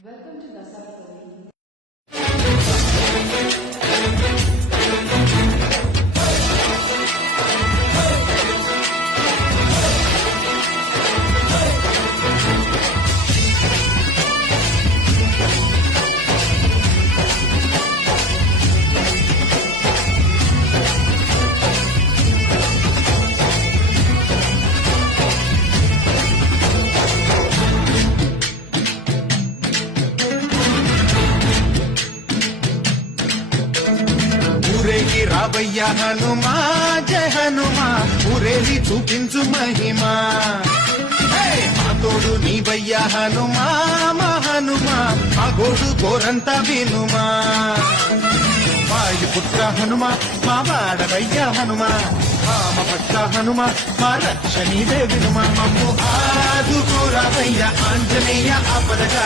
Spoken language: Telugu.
Welcome to Dasarapalli. ఊరేగి రావయ్య హనుమా జయ హనుమా ఊరేగి చూపించు మహిమా మా తోడు నీవయ్య హనుమా మా హనుమా మా గోడు గోరంత వినుమా వాయుపుత్ర హనుమా మా వాడవయ్య హనుమా మామ భక్త హనుమా మా రక్షణీదే వినుమా మమ్ము ఆదుకోరావయ్య ఆంజనేయ అపరగా